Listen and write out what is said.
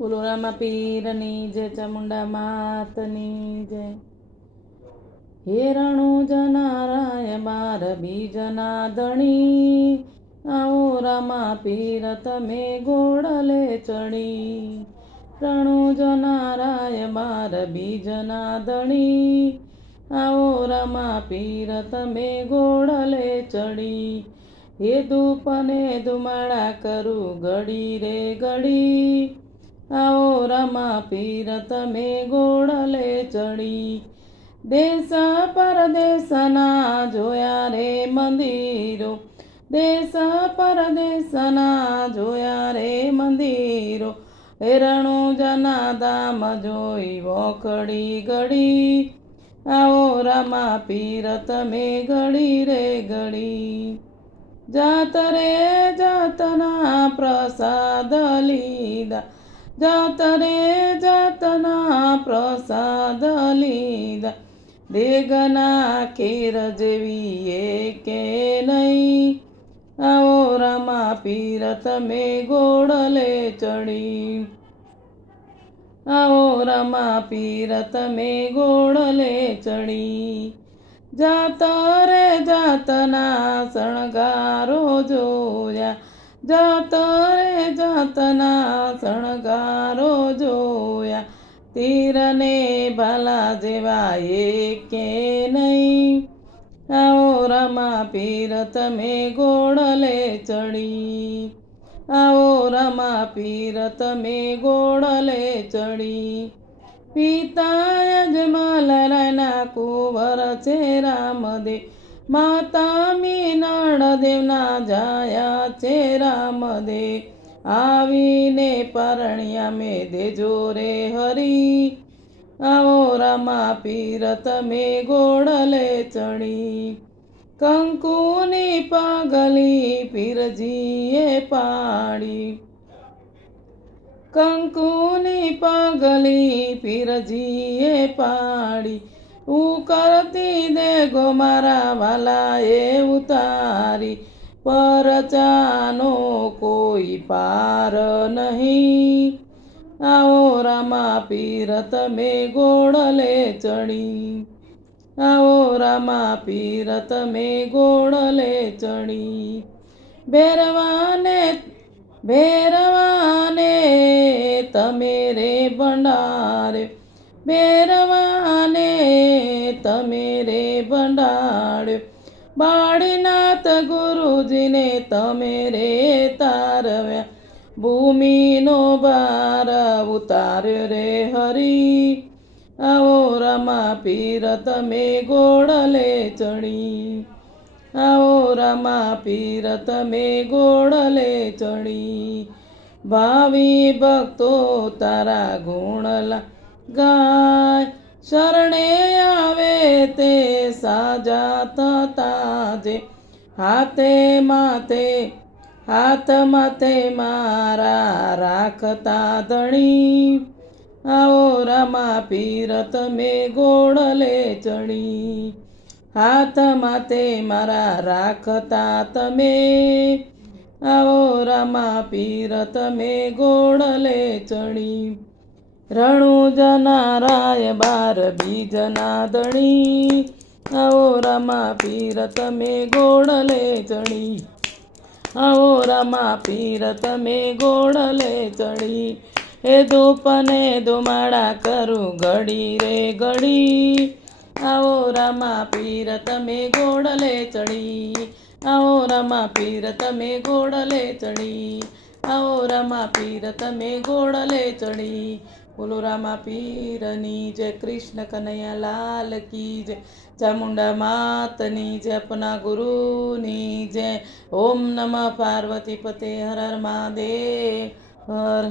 રામા પીરની જય, ચામુંડા માતની જય. હે રણુ જનારાય બાર બીજના ધણી આવો રામા પીર, તમે ગોળલે ચણી. રણુ જનારાય બાર બીજના ધણી આવો રામા પીર, તમે ગોળલે ચડી હે ધૂપને ધુમાડા કરું ઘડી રે ઘડી આવો રમા પીર તમે ગોળલે ચડી. દેશ પરદેશના જોયા રે મંદિરો. દેશ પરદેશના જોયા રે મંદિરો. હેરણો જના દામ જોઈ વોખડી ગળી આવો રમા પીર તમે ગળી રે ગળી જાત રે જાતના પ્રસાદ લીધા. જાત રે જાતના પ્રસાદ લીધા. દેગના ખીર જેવી કે નહીં? આવો રામા પીર તમે ગોળલે ચડી. આવો રામા પીર તમે ગોળલે ચડી. જાત રે જાતના શણગારો જોયા. જાત રે જાતના શણગારો જોયા તીરને ભલા જેવા કે નહીં આવો રમા પીર તમે ગોળલે ચડી આવો રમા પીર તમે ગોળલે ચડી પિતા યજમાલના કુંવર છે રામદે માતા મીનાળ દેવના જાયા છે રામદે આવીને પરણ્યા મેં દેજો રે હરી. આવો રમા પીર તમે ગોળલે ચડી કંકુની પાગલી પીરજીએ પાડી કંકુની પાગલી પીરજીએ પાડી ઉકરતી દે ગો મારા વાલા એ ઉતારી. પરચાનો કોઈ પાર નહીં. આવો રામા પીર તમે ગોળલે ચડી આવો રામા પીર તમે ગોળલે ચડી ભેરવાને ભેરવાને તમે રે ભંડારે. ભેરવાને તમે રે ભંડારે. બાળીનાથ ગુરુજીને તમે રે તારવ્યા. ભૂમિનો ભાર ઉતાર્યો રે હરી. આવો રમા પીર તમે ગોળલે ચડી આવો રમા પીર તમે ગોળલે ચડી ભાવિ ભક્તો તારા ગુણલા ગાય. શરણે તે સાજા થતા જે હાથે માથે, હાથ માથે મારા રાખતા ધણી. આવો રામા પીરત મે ગોળલે ચડી હાથ માથે મારા રાખતા તમે. આવો રામા પીરત મે ગોળલે ચડી રણુ જનારાય બાર બીજના દણી આવો રામા પીર તમે ગોળલે ચડી આવો રામા પીર તમે ગોળલે ચડી એ ધૂપને ધુમાડા કરું ઘડી રે ઘડી. આવો રામા પીર તમે ગોળલે ચડી આવો રામા પીર તમે ગોળલે ચડી આવો રામા પીર તમે ગોળલે ચડી બોલો રામા પીરની જય, કૃષ્ણ કનૈયા લાલ કી જય, ચામુંડા માતની જય, અપના ગુરુની જય, ઓમ નમઃ પાર્વતી પતે હર હર મહાદેવ, હર